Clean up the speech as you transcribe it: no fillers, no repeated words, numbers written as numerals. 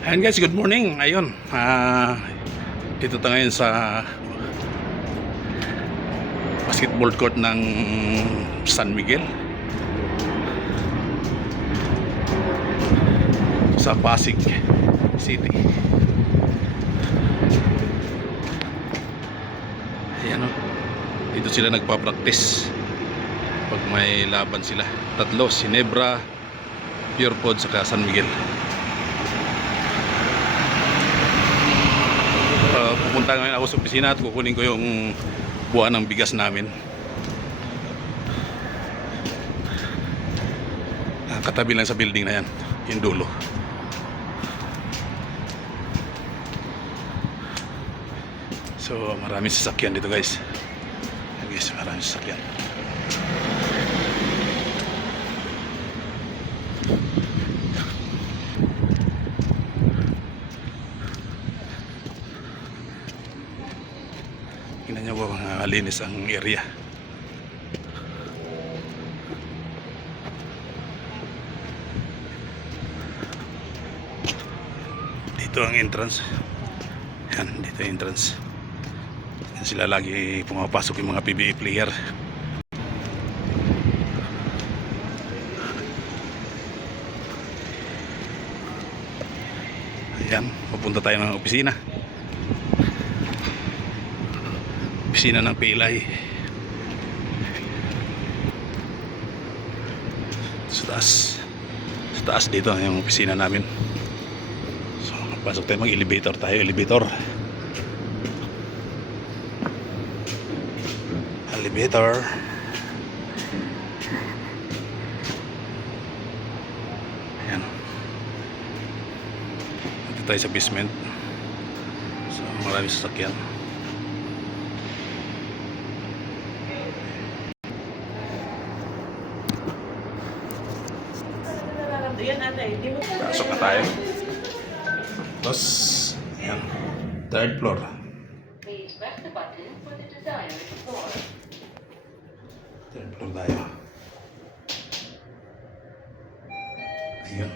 Ayan guys, good morning. Ayun, dito tayo ngayon sa basketball court ng San Miguel sa Pasig City. Ayan o, dito sila nagpa-practice pag may laban sila. Tatlo, Ginebra, Pure Pod, saka San Miguel. Pupunta ngayon ako sa opisina at kukunin ko yung buwan ng bigas namin. Katabi lang sa building na yan, yung dulo. So maraming sasakyan dito guys. Guys, maraming sasakyan. Tingnan nyo po, linis ang area. Dito ang entrance. Yan, dito ang entrance. Yan sila lagi pumapasok yung mga PBA player. Ayan, papunta tayo ng opisina. Opisina ng PLI. Sa taas dito yung opisina namin. So pasok tayo, mag-elevator tayo. Elevator. Ayan, dito tayo sa basement. So marami sasakyan. Pasok na tayo. Tapos, yan, third floor. Third floor tayo. Ayun.